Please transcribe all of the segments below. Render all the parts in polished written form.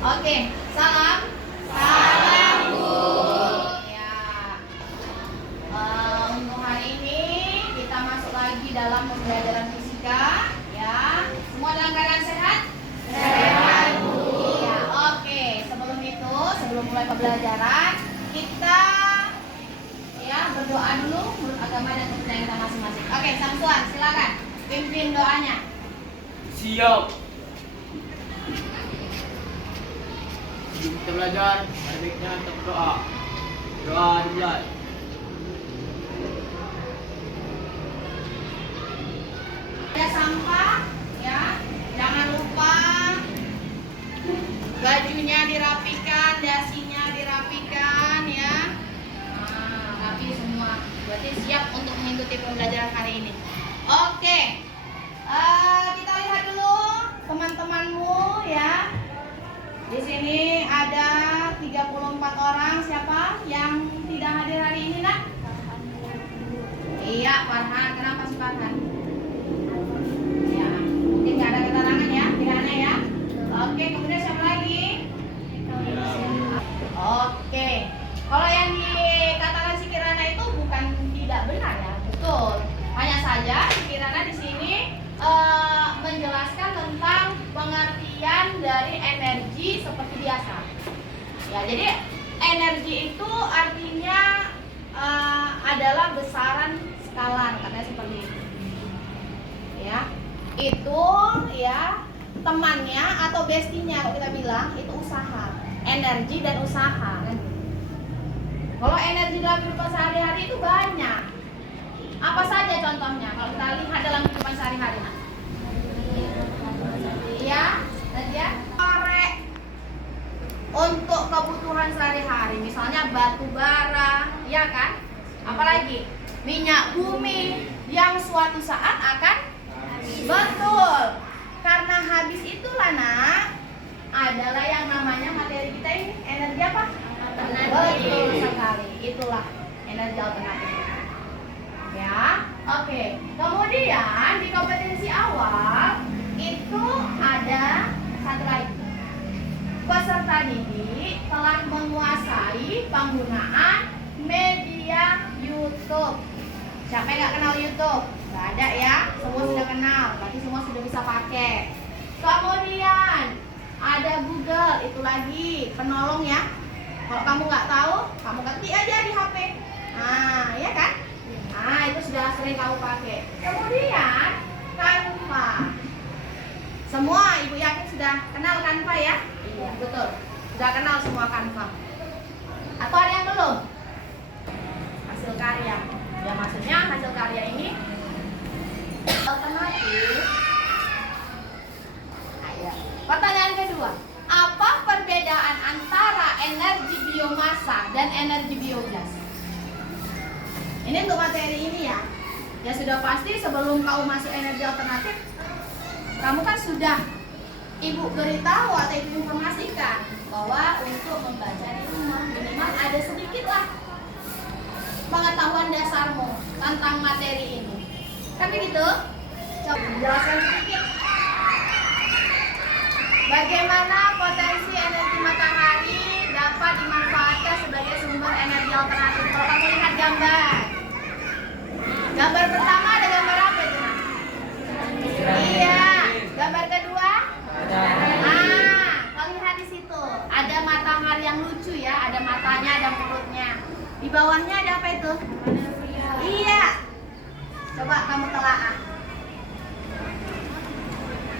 Oke, salam. Salam, Bu. Ya. Untuk hari ini kita masuk lagi dalam pembelajaran fisika. Ya. Semua dalam keadaan sehat? Sehat, Bu. Ya, oke. Sebelum mulai pembelajaran, kita berdoa dulu menurut agama dan kepercayaan kita masing-masing. Oke, Samsuan, silakan pimpin doanya. Siap. Sebelum kita belajar, ada baiknya kita berdoa. Doa dimulai. Ada sampah, ya. Jangan lupa bajunya dirapikan, dasinya dirapikan, ya. Nah, rapi semua. Berarti siap untuk mengikuti pembelajaran hari ini. Oke. Kita lihat dulu teman-temanmu, ya. Di sini ada 34 orang. Siapa yang tidak hadir hari ini, Nak? Iya, Farhan. Kenapa sih Farhan? Ya, mungkin nggak ada keterangan ya, Kirana ya. Oke, kemudian siapa lagi? Oke. Kalau yang dikatakan si Kirana itu bukan tidak benar ya, betul. Hanya saja si Kirana di sini menjelaskan tentang pengertian dari energi seperti biasa. Ya, jadi energi itu artinya adalah besaran skalar, katanya seperti itu. Ya, itu ya temannya atau bestinya kalau kita bilang itu usaha, energi dan usaha. Kan? Kalau energi dalam kehidupan sehari-hari itu banyak. Apa saja contohnya kalau kita lihat dalam kehidupan sehari-hari? Iya, Nadia. Korek untuk kebutuhan sehari-hari, misalnya batu bara, ya kan? Apalagi minyak bumi yang suatu saat akan betul. Karena habis itulah Nak, adalah yang namanya materi kita ini energi apa? Betul sekali. Itulah energi alternatif. Ya, oke. Kemudian di kompetensi awal itu ada satu lagi. Peserta didik telah menguasai penggunaan media YouTube. Siapa yang nggak kenal YouTube? Nggak ada ya, semua sudah kenal. Berarti semua sudah bisa pakai. Kemudian ada Google, itu lagi penolong ya. Kalau kamu nggak tahu, kamu ketik aja di HP. Nah, ya kan? Nah, itu sudah sering kamu pakai. Kemudian Canva. Semua ibu yakin sudah kenal Canva ya? Iya, betul. Sudah kenal semua Canva. Atau ada yang belum? Hasil karya. Ya, maksudnya hasil karya ini alternatif. Ayo. Pertanyaan kedua, apa perbedaan antara energi biomassa dan energi biogas? Ini untuk materi ini ya. Ya sudah pasti sebelum kamu masuk energi alternatif, kamu kan sudah ibu beritahu atau ibu informasikan bahwa untuk membaca itu minimal ada sedikit lah pengetahuan dasarmu tentang materi ini. Kan begitu? Coba jelaskan sedikit. Bagaimana potensi energi matahari dapat dimanfaatkan sebagai sumber energi alternatif? Kalau kamu lihat gambar. Gambar pertama ada gambar apa itu? Iya. Gambar kedua? Kalau lihat di situ ada matahari yang lucu ya, ada matanya, ada perutnya. Di bawahnya ada apa itu? Iya. Coba kamu telaah.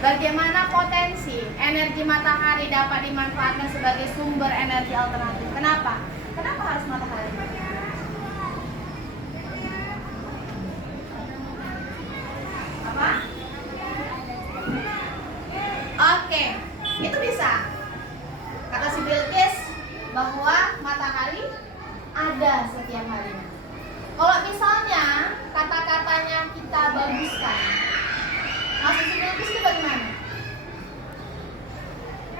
Bagaimana potensi energi matahari dapat dimanfaatkan sebagai sumber energi alternatif? Kenapa? Kenapa harus matahari? Apa? Oke, itu bisa. Kata si Bilqis bahwa matahari ada setiap harinya. Kalau misalnya kata-katanya kita baguskan, maksud si Bilqis itu bagaimana?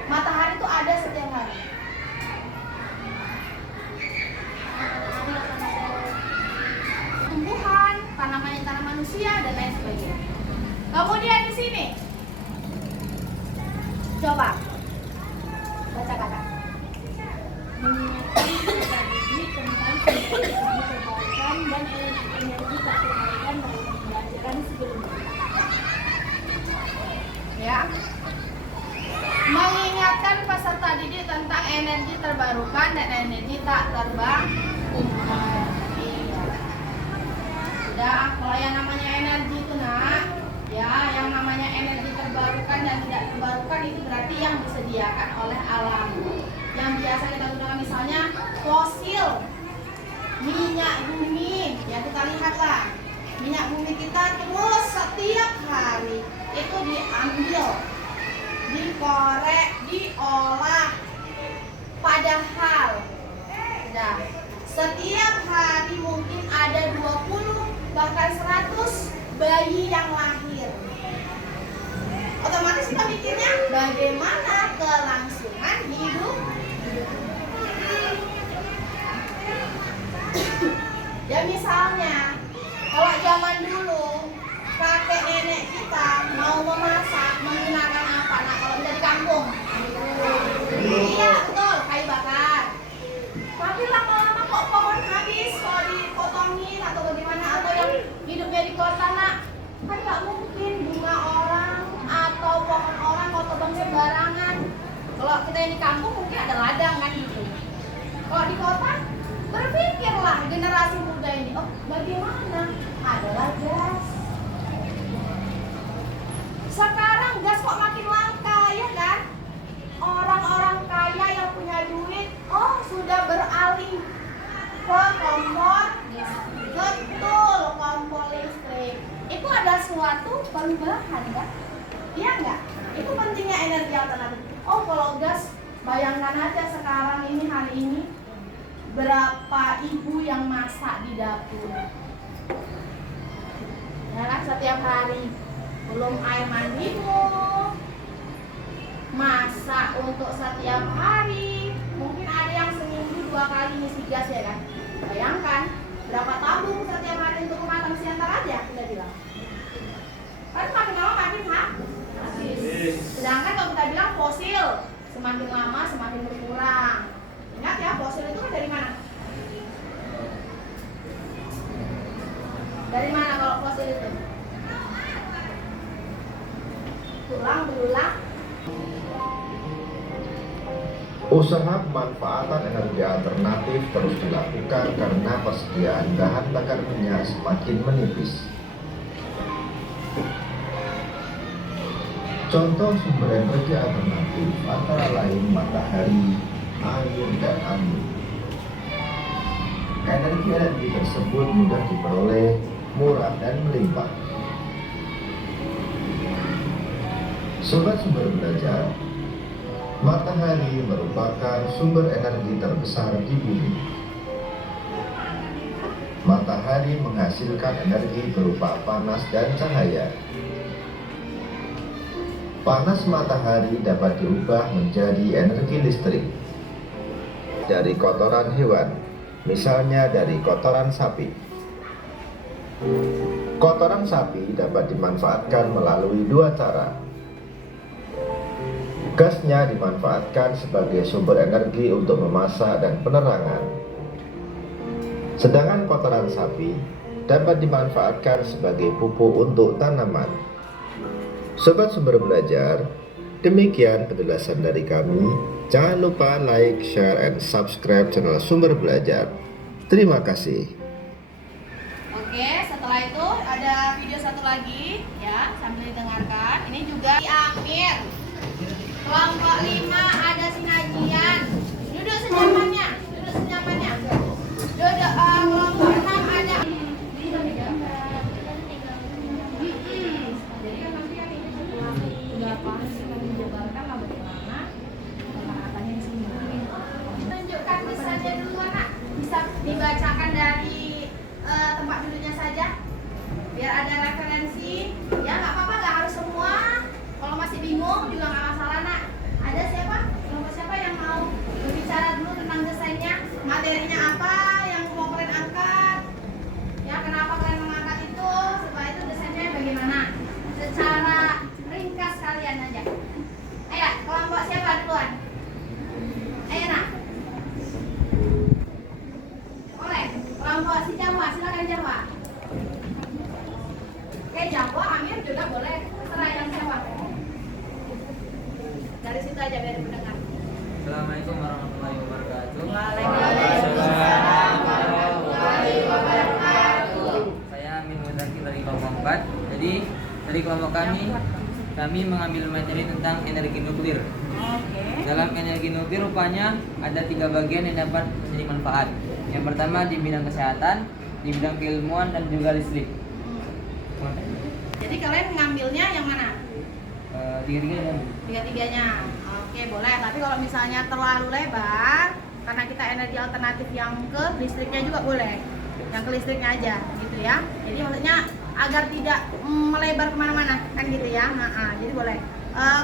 Matahari itu ada setiap hari. Tumbuhan, tanaman manusia dan lain sebagainya. Kemudian di sini, coba Baca kata. Mengingatkan kepada diri tentang sumber energi terbarukan dan energi tak terbarukan dalam pembelajaran sebelumnya. Ya. Mengingatkan peserta didik tentang energi terbarukan dan energi tak terbarukan. Iya. Sudah, kalau yang namanya energi itu nak, ya, yang namanya energi terbarukan dan tidak terbarukan itu berarti yang disediakan oleh alam. Yang biasa kita gunakan misalnya fosil, minyak bumi, ya kita lihatlah minyak bumi kita terus setiap hari itu diambil, dikorek, diolah, padahal nah, setiap hari mungkin ada 20 bahkan 100 bayi yang lahir. Otomatis kita mikirnya bagaimana kelangsungan hidup. Ya misalnya kalau zaman dulu kakek nenek kita mau memasak menggunakan apa? Nah kalau kita di kampung, iya betul, kayu bakar. Tapi lama-lama kok pohon habis, kalau dipotongin atau bagaimana, atau yang hidupnya di kota nak, kan nggak mungkin bunga orang atau pohon orang kalau tebang sembarangan. Kalau kita yang di kampung mungkin ada ladang kan gitu. Kalau di kota berpikirlah generasi muda ini, oh bagaimana? Adalah gas. Sekarang gas kok makin langka ya kan? Orang-orang kaya yang punya duit, oh sudah beralih ke kompor listrik. Betul, kompor listrik. Itu ada suatu perubahan kan? Iya nggak? Itu pentingnya energi alternatif. Oh kalau gas, bayangkan aja sekarang ini hari ini berapa ibu yang masak di dapur. Ya kan setiap hari, belum air mandimu, masak untuk setiap hari. Mungkin ada yang seminggu 2 kali ngisi gas ya kan. Bayangkan berapa tabung setiap hari untuk rumah tangga siantar aja kita bilang. Kan makin lama makin habis. Sedangkan kalau kita bilang fosil, semakin lama semakin berkurang. Ingat ya, fosil itu kan dari mana? Dari mana kalau fosil itu? Tulang belulang. Usaha pemanfaatan energi alternatif terus dilakukan karena persediaan bahan bakar minyak semakin menipis. Contoh sumber energi alternatif antara lain matahari, air, dan angin. Energi tersebut mudah diperoleh, murah, dan melimpah. Sobat Sumber Belajar, matahari merupakan sumber energi terbesar di bumi. Matahari menghasilkan energi berupa panas dan cahaya. Panas matahari dapat diubah menjadi energi listrik dari kotoran hewan, misalnya dari kotoran sapi. Kotoran sapi dapat dimanfaatkan melalui 2 cara. Gasnya dimanfaatkan sebagai sumber energi untuk memasak dan penerangan. Sedangkan kotoran sapi dapat dimanfaatkan sebagai pupuk untuk tanaman. Sobat Sumber Belajar, demikian penjelasan dari kami. Jangan lupa like, share, and subscribe channel Sumber Belajar. Terima kasih. Oke, setelah itu ada video satu lagi ya, sambil didengarkan. Ini juga di akhir. Kelompok 5 ada sinajian. Duduk senyamannya, duduk senyamannya. Duduk kelompok 6 ada. Jadi kan nanti kan ini setelah udah paham kita menjabarkan lah bagaimana kata-katanya di sini. Tunjukkan tulisannya dulu anak. Bisa dibacakan dari tempat duduknya saja. Biar ada referensi. Ya nggak apa-apa, nggak harus semua. Kalau masih bingung juga nggak masalah nak. Ada siapa? Kelompok siapa yang mau berbicara dulu tentang desainnya? Materinya apa yang mau kalian angkat? Ya kenapa kalian mengangkat itu? Supaya itu desainnya bagaimana? Secara ringkas kalian aja. Ayo kelompok siapa duluan? di kelompok kami mengambil materi tentang energi nuklir. Oke. Dalam energi nuklir rupanya ada 3 bagian yang dapat menjadi manfaat. Yang pertama di bidang kesehatan, di bidang keilmuan, dan juga listrik. Jadi kalian mengambilnya yang mana? Tiga-tiganya. Tiga-tiganya. Oke, boleh. Tapi kalau misalnya terlalu lebar, karena kita energi alternatif yang ke listriknya juga boleh. Yang ke listriknya aja, gitu ya. Jadi maksudnya agar tidak melebar kemana-mana, kan gitu ya. Nah, jadi boleh.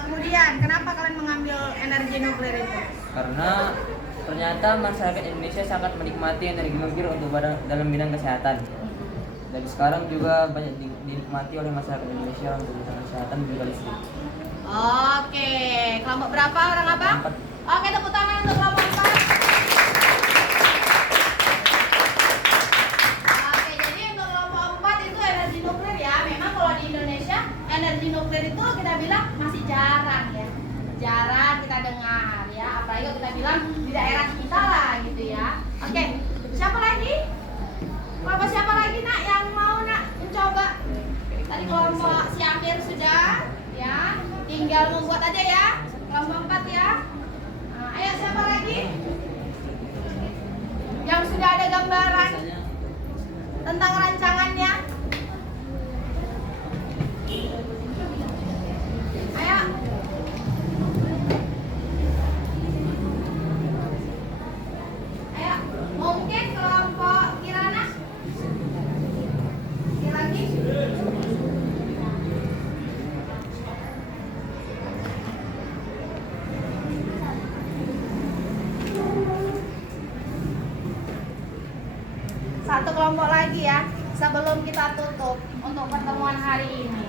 Kemudian, kenapa kalian mengambil energi nuklir itu? Karena ternyata masyarakat Indonesia sangat menikmati energi nuklir untuk dalam bidang kesehatan. Dan sekarang juga banyak dinikmati oleh masyarakat Indonesia untuk bidang kesehatan dan juga listrik. Oke, kelompok berapa orang abang? 4. Oke, tepuk tangan untuk kelompok 4. Oke, jadi untuk kelompok 4 itu energi nuklir ya. Memang kalau di Indonesia energi nuklir itu kita bilang masih jarang ya. Jarang kita dengar ya. Apalagi kalau kita bilang di daerah kita lah gitu ya. Oke, siapa lagi? Kelompok siapa lagi nak yang mau nak mencoba? Tadi kelompok si Amir sudah ya. Tinggal membuat aja ya. Kelompok 4 ya. Nah, ayo siapa lagi? Yang sudah ada gambaran tentang rancangannya? Ayo. Ayo, mungkin kelompok Kirana? Lagi? Satu kelompok lagi ya, sebelum kita tutup untuk pertemuan hari ini.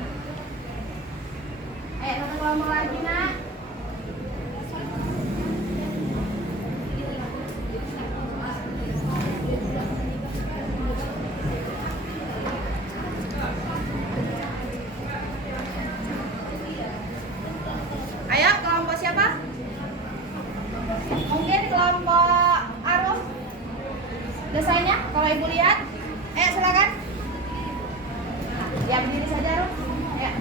Ayo satu kelompok lagi nak. Ayo kelompok siapa? Mungkin kelompok Aruf. Desainnya kalau ibu lihat, silakan. Ya berdiri saja Aruf. Ya.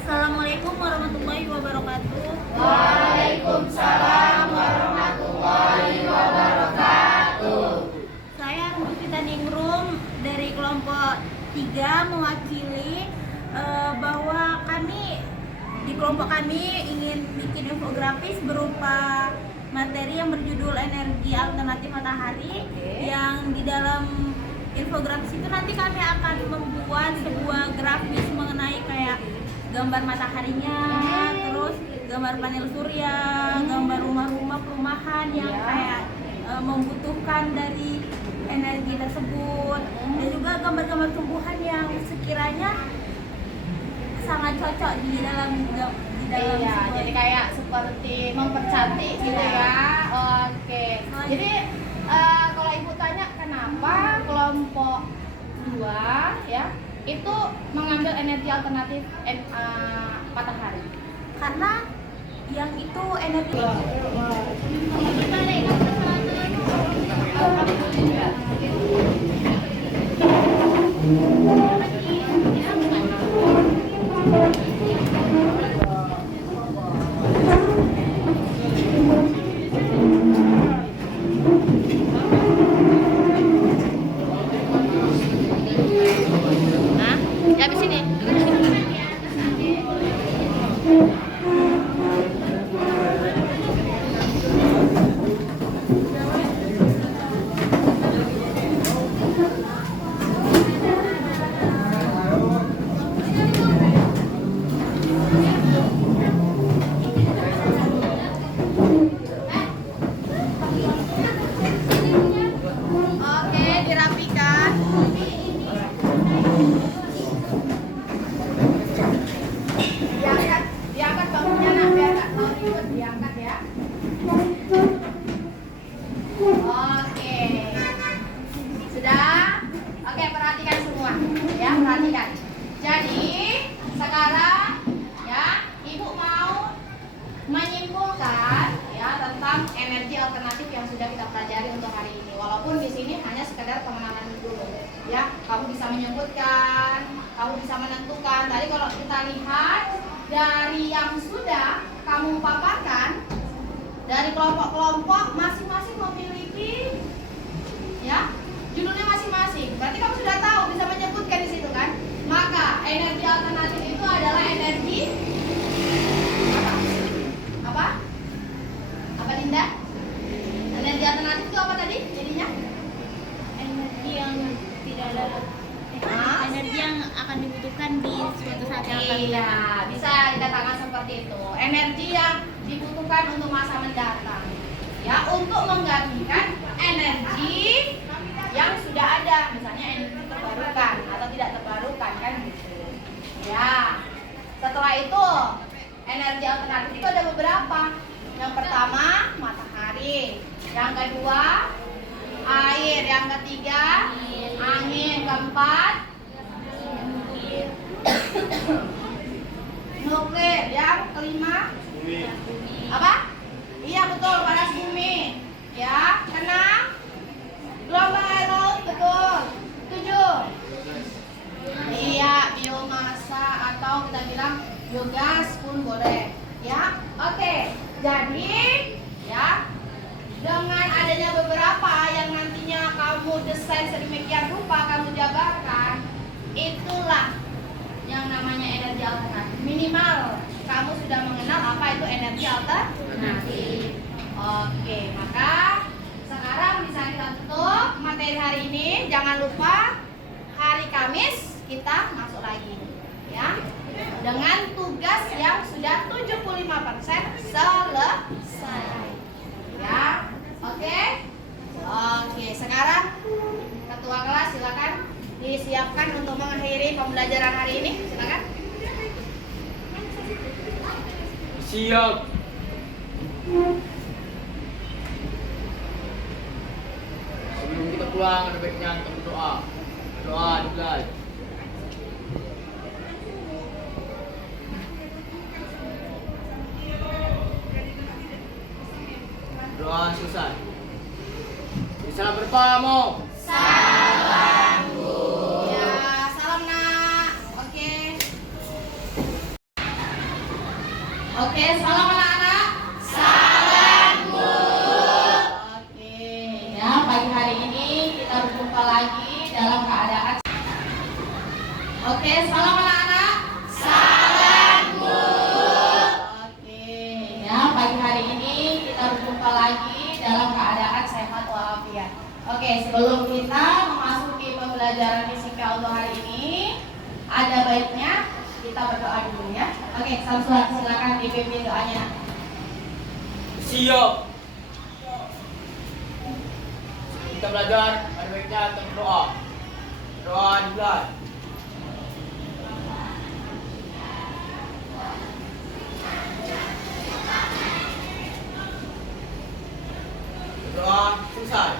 Assalamualaikum warahmatullahi wabarakatuh. Waalaikumsalam warahmatullahi wabarakatuh. Saya Rufita Ningrum dari kelompok 3 mewakili bahwa kami di kelompok kami ingin bikin infografis berupa materi yang berjudul energi alternatif matahari, yang di dalam infografis itu nanti kami akan membuat sebuah grafis mengenai kayak gambar mataharinya, terus gambar panel surya, gambar rumah-rumah perumahan yang kayak membutuhkan dari energi tersebut, dan juga gambar-gambar tumbuhan yang sekiranya sangat cocok di dalam Iya, jadi kayak seperti mempercantik gitu ya. Oke. Jadi kalau ibu tanya kenapa kelompok 2 ya itu mengambil energi alternatif matahari? karena yang itu energi Hah? Ya di sini. Oke, dirapikan. Diangkat bangkunya nak, biar nggak terlalu ribet, diangkat ya. Oke, sudah. Oke, perhatikan semua, ya perhatikan. Jadi sekarang ya ibu mau menyimpulkan ya tentang energi alternatif yang sudah kita pelajari untuk hari ini. Walaupun di sini hanya sekedar pengenalan dulu, ya kamu bisa menyebutkan, kamu bisa menentukan Dan tadi kalau kita lihat dari yang sudah kamu paparkan, dari kelompok-kelompok masing-masing memiliki ya judulnya masing-masing. Berarti kamu sudah tahu, bisa menyebutkan di situ kan? Maka energi alternatif itu adalah energi apa? Apa Dinda? Energi alternatif itu apa tadi? Jadinya? Energi yang tidak ada energi yang akan dibutuhkan di suatu saat yang akan Iya, datang. bisa dikatakan seperti itu. Energi yang dibutuhkan untuk masa mendatang. Ya, untuk menggantikan energi yang sudah ada, misalnya energi terbarukan atau tidak terbarukan kan gitu. Ya. Setelah itu, energi alternatif itu ada beberapa. Yang pertama, matahari. Yang kedua, air. Yang ketiga, angin. Keempat, nuklir. Yang kelima, apa? Iya betul, panas bumi. Ya, keenam, gelombang air laut, betul. 7. Iya, biomasa atau kita bilang biogas pun boleh. Ya, oke. Jadi, ya, dengan adanya beberapa yang nantinya kamu desain sedemikian rupa, kamu jabarkan, itulah yang namanya energi alternatif. Minimal kamu sudah mengenal apa itu energi alternatif. Oke, maka sekarang bisa kita tutup materi hari ini. Jangan lupa hari Kamis kita masuk lagi ya, dengan tugas yang sudah 75% selesai ya. Oke, sekarang ketua kelas silakan disiapkan untuk mengakhiri pembelajaran hari ini. Silakan. Siap. Sebelum kita pulang, ada baiknya kita berdoa. Doa dimulai. Doa selesai. Salam berpamu. Ya, salam nak. Oke, salam anak-anak. Salam Bu. Oke, ya pagi hari ini kita berjumpa lagi dalam keadaan. Oke, salam anak-anak. Salam Bu. Oke, ya pagi hari ini kita berjumpa lagi dalam keadaan sehat walafiat. Oke, sebelum kita memasuki pembelajaran fisika untuk hari ini, ada baiknya kita berdoa dulu ya. Oke, Samsul silakan dipimpin doanya. Siap. Kita belajar, ada baiknya kita berdoa. Doa dimulai. Doa selesai.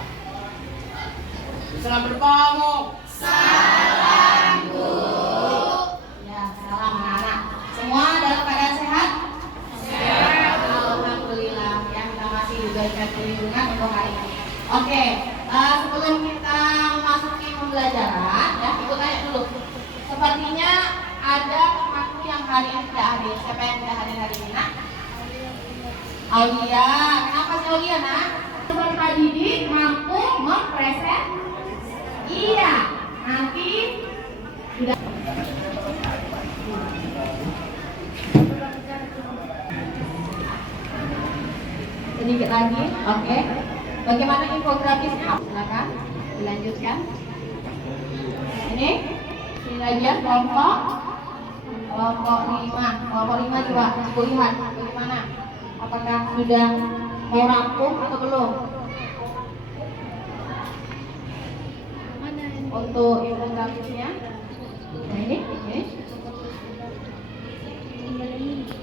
Salam berpamu. Ya, salam anak-anak. Semua dalam keadaan sehat? Sehat. Alhamdulillah. Ya, kita masih diberikan perlindungan untuk hari ini. Oke, sebelum kita memasuki pembelajaran, ya ikut tanya dulu. Sepertinya ada temanku yang hari ini tidak hadir. Siapa yang tidak hadir hari ini, nak? Aulia. Kenapa sih Aulia, nak? Peserta didik mampu mempresent. Iya, nanti sudah. Sedikit lagi, oke. Bagaimana infografisnya? Silakan dilanjutkan. Ini lagi ya, kelompok 5 coba ibu lihat bagaimana, apakah sudah mau rampung atau belum untuk infografisnya. Nah ini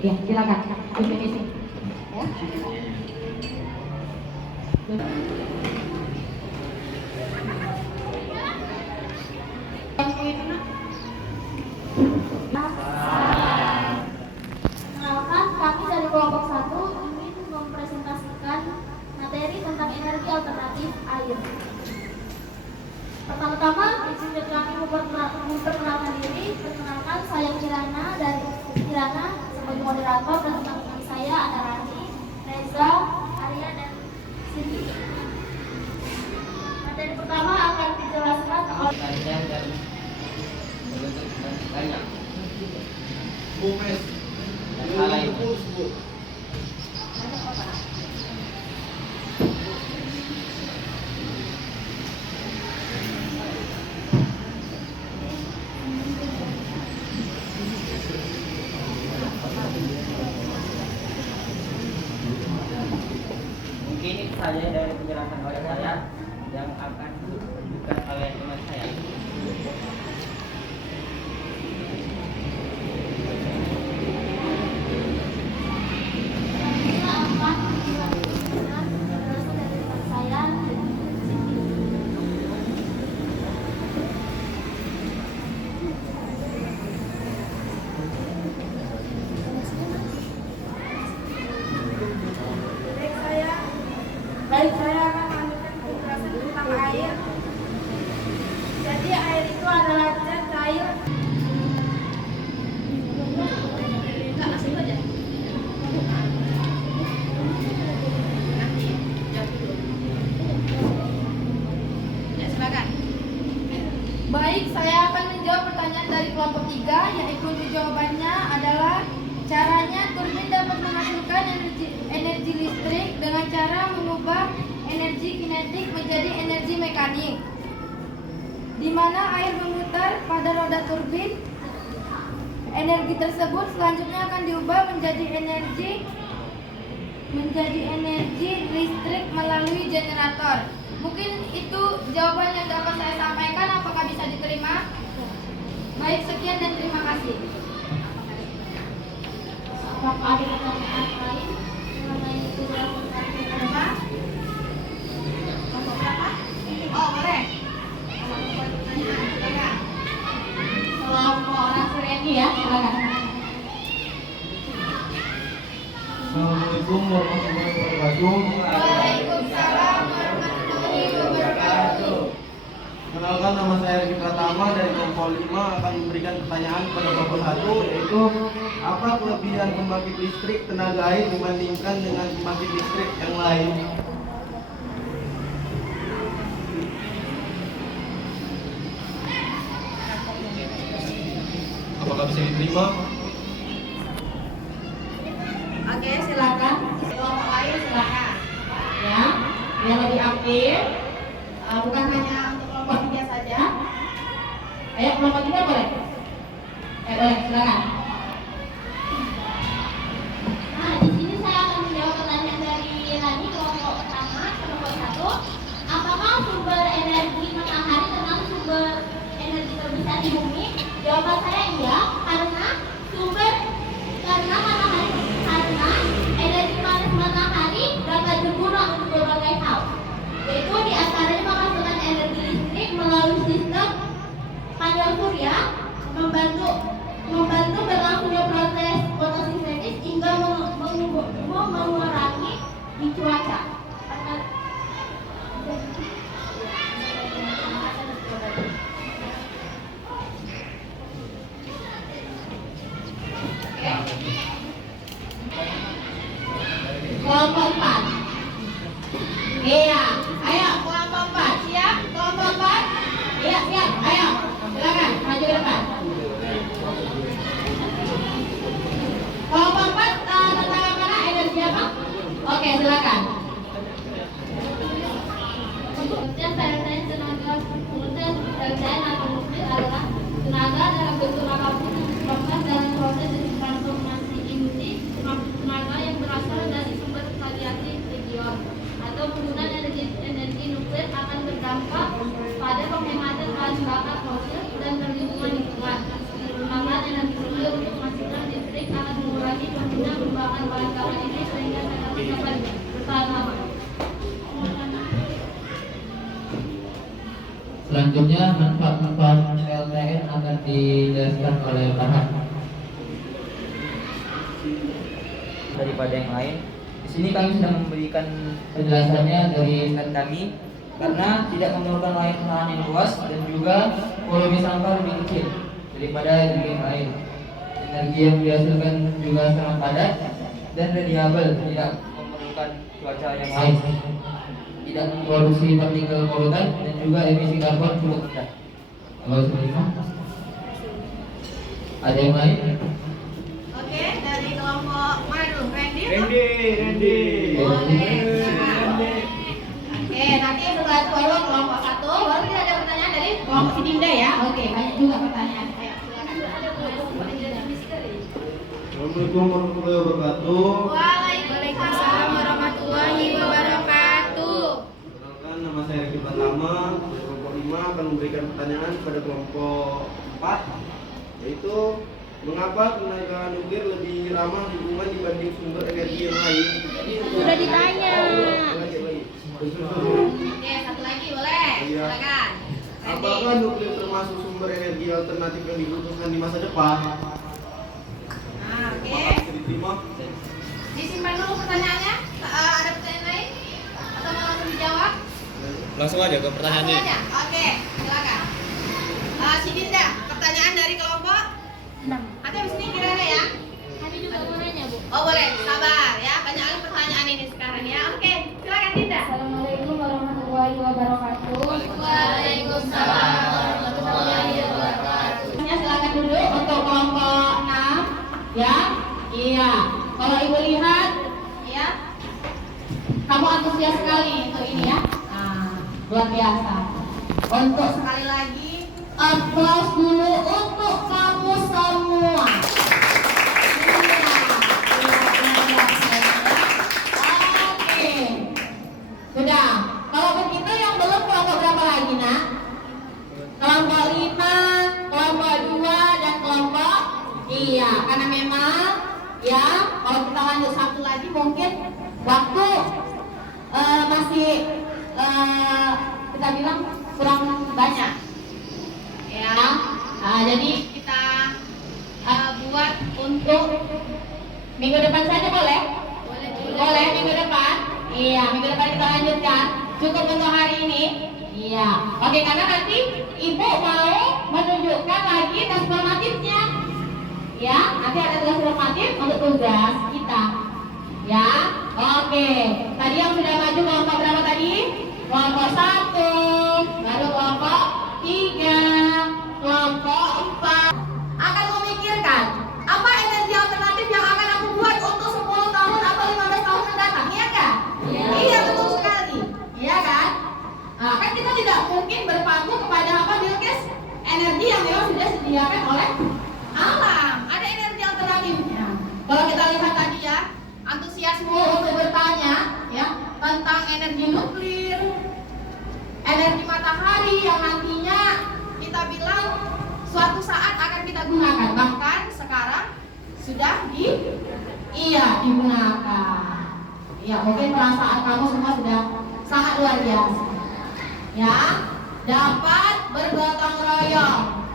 ya, silakan definisi ya. Kenalkan, kami dari kelompok 1 ingin mempresentasikan materi tentang energi alternatif air. Pertama-tama, izinkan kami memperkenalkan diri. Perkenalkan, saya Kira sebagai moderator dan teman-teman saya ada Rani, Reza, Arya, dan Cindy. Materi pertama akan dijelaskan oleh panjang dan berbentuk banyak dan hal lain. Mungkin itu saja dari penjelasan oleh saya yang akan ditunjukkan oleh teman saya. Baik, saya akan melanjutkan penjelasan tentang air. Jadi air itu adalah zat cair. Enggak, langsung aja. Nanti, jawab dulu. Ya, silakan. Baik, saya akan menjawab pertanyaan dari kelompok 3, yaitu jawabannya adalah caranya turbin dapat menghasilkan energi listrik dengan cara mengubah energi kinetik menjadi energi mekanik, di mana air memutar pada roda turbin. Energi tersebut selanjutnya akan diubah menjadi energi listrik melalui generator. Mungkin itu jawaban yang dapat saya sampaikan. Apakah bisa diterima? Baik, sekian dan terima kasih. Apakah ada pertanyaan lain mengenai penjelasan tadi? Berapa? Kelompok berapa? Oh, boleh. Silakan. Kelompok orang Sereni ya, silakan. Assalamualaikum warahmatullahi wabarakatuh. Waalaikumsalam warahmatullahi wabarakatuh. Kenalkan, nama saya Riki Pratama dari kelompok 5 akan memberikan pertanyaan pada kelompok 1, yaitu apa kelebihan pembangkit listrik tenaga air dibandingkan dengan pembangkit listrik yang lain? Apakah bisa diterima? Oke, silakan. Kelompok lain silakan. Ya, yang lebih aktif. Bukan hanya untuk kelompok 3 saja. Ayo, kelompok 3 boleh? Boleh, silakan. Nah, di sini saya akan menjawab pertanyaan dari Rani, kelompok pertama, kelompok 1. Apakah sumber energi matahari termasuk sumber energi terbesar di bumi? Jawaban saya iya, karena energi panas matahari dapat digunakan untuk berbagai hal, yaitu diantaranya menghasilkan energi listrik melalui sistem panel surya, membantu berlangsungnya proses fotosintesis hingga mengurangi di cuaca. Kelompok 4. Iya, ayo kelompok 4 siap? Kelompok 4. Iya, siap. Ayo, silakan maju ke depan. Kelompok 4 tentang mana energi apa? Oke, silakan. Kemudian PLTS tenaga kemudian PLTS atau nuklir adalah tenaga dalam bentuk apapun yang disebabkan dalam proses transformasi industri, tenaga yang berasal dari sumber radiasi region atau penggunaan energi nuklir akan berdampak pada penghematan bahan bakar fosil dan perlindungan lingkungan. Pengembangan energi nuklir untuk menghasilkan listrik akan mengurangi penggunaan bahan bakar ini sehingga dapat bertahan lama. Selanjutnya manfaat-manfaat PLTN akan dijelaskan oleh Farhan. Daripada yang lain, di sini kami sedang memberikan penjelasannya dari set kami karena tidak memerlukan lahan yang luas dan juga volume sampah lebih kecil daripada yang lain. Energi yang dihasilkan juga sangat padat dan reliable, tidak memerlukan cuaca yang lain, tidak memproduksi partikel polutan, dan juga emisi karbon cukup rendah. Kalau sebelumnya, ada yang lain? Oke, dari kelompok mana dulu? Randy? Randy. Boleh, silakan. Oke, nanti setelah itu baru kelompok 1, baru kita ada pertanyaan dari kelompok si Dinda ya. Oke, banyak juga pertanyaan. Ayo, silakan. Assalamualaikum warahmatullahi wabarakatuh. Waalaikumsalam warahmatullahi wabarakatuh. Perkenalkan, nama saya Riki Pratama dari kelompok 5 akan memberikan pertanyaan pada kelompok 4, yaitu mengapa tenaga nuklir lebih ramah lingkungan dibanding sumber energi yang lain? Sudah ditanya. Oke, satu lagi boleh. Iya. Silakan. Apakah nuklir termasuk sumber energi alternatif yang dibutuhkan di masa depan? Nah, oke. Bisa diterima? Disimpan dulu pertanyaannya. Ada pertanyaan lain? Atau mau langsung dijawab? Langsung aja ke pertanyaannya. Langsung aja. Oke, silakan. Si Dinda, pertanyaan dari kelompok 6. Ada di sini kira-kira ya? Kami juga mau nanya, Bu. Oh boleh, sabar ya. Banyak kali pertanyaan ini sekarang ya. Oke, silakan Dinda. Assalamualaikum warahmatullahi wabarakatuh. Waalaikumsalam warahmatullahi wabarakatuh. Silakan duduk untuk kelompok 6 ya. Iya. Kalau Ibu lihat ya, kamu antusias sekali untuk ini ya. Nah, luar biasa. Untuk sekali lagi aplaus dulu untuk kamu semua. Oke. Sudah. Kalau begitu yang belum kelompok berapa lagi, Nak? Kelompok 5, kelompok 2, dan kelompok iya, karena memang ya kalau kita lanjut satu lagi mungkin waktu masih kita bilang kurang banyak ya. Jadi kita buat untuk minggu depan saja boleh? Boleh minggu depan? Iya, minggu depan kita lanjutkan. Cukup untuk hari ini. Iya. Oke, karena nanti Ibu mau menunjukkan lagi tes formatifnya. Ya, nanti ada tugas formatif untuk tugas kita. Ya, oke. Tadi yang sudah maju kelompok berapa tadi? Kelompok 1, baru kelompok 3, kelompok 4. Akan memikirkan apa energi alternatif yang akan aku buat untuk 10 tahun atau 15 tahun mendatang, iya kan? Iya, betul sekali. Iya kan? Nah, kan kita tidak mungkin berpaku kepada apa Bilkis? Energi yang memang sudah disediakan oleh alam. Ada energi alternatifnya. Kalau kita lihat tadi ya, antusiasme untuk bertanya ya tentang energi nuklir, energi matahari yang nantinya kita bilang suatu saat akan kita gunakan. Bahkan sekarang sudah digunakan. Ya, mungkin perasaan kamu semua sudah sangat luar biasa. Ya, dapat bergotong royong.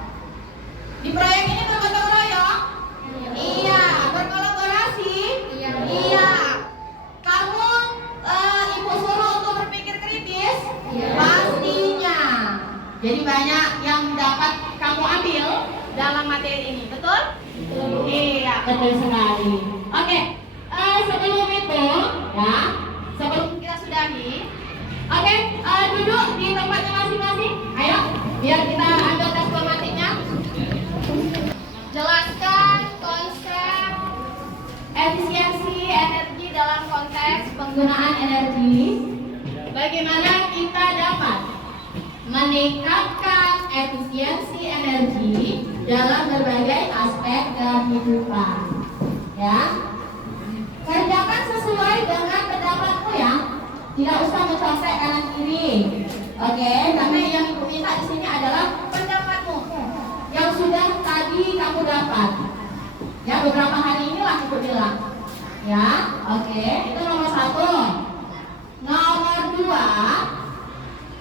Di proyek ini bergotong royong? Iya. Berkolaborasi? Iya. Kamu Ibu suruh untuk berpikir kritis? Pastinya. Jadi banyak yang dapat kamu ambil dalam materi ini, betul? Iya, betul sekali. Oke, sebelum itu ya, sebelum kita sudahi, oke, duduk di tempatnya masing-masing. Ayo, biar kita ambil tes formatifnya. Jelaskan konsep efisiensi energi dalam konteks penggunaan energi. Bagaimana kita dapat meningkatkan efisiensi energi dalam berbagai aspek kehidupan. Ya, kerjakan sesuai dengan pendapatmu ya. Tidak usah mencontek kanan kiri. Oke, karena yang Ibu minta di sini adalah pendapatmu yang sudah tadi kamu dapat. Ya, beberapa hari inilah Ibu bilang. Ya, oke, itu nomor 1. Nomor 2,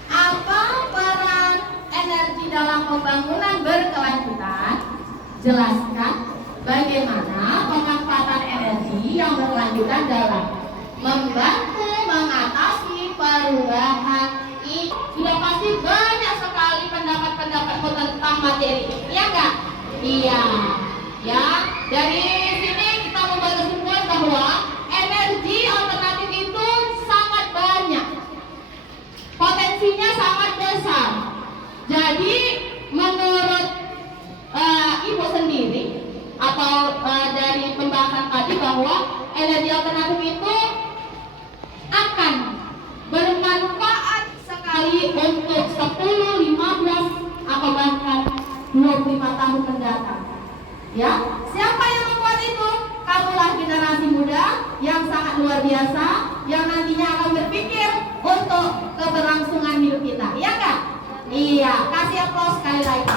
apa peran energi dalam pembangunan berkelanjutan? Jelaskan bagaimana pemanfaatan energi yang berkelanjutan dalam membantu mengatasi perubahan iklim. Sudah pasti banyak sekali pendapat-pendapatmu tentang materi ini, iya enggak? Iya. Ya, dari sini kita membuat kesimpulan bahwa energi alternatif itu sangat banyak, potensinya sangat besar. Jadi menurut Ibu sendiri atau dari pembahasan tadi bahwa energi alternatif itu akan bermanfaat sekali untuk 10, 15 atau bahkan 25 tahun mendatang. Ya, siapa yang membuat itu? Kamulah generasi muda yang sangat luar biasa, yang nantinya akan berpikir untuk keberlangsungan hidup kita. Iya kan? Iya, kasih aplaus sekali lagi.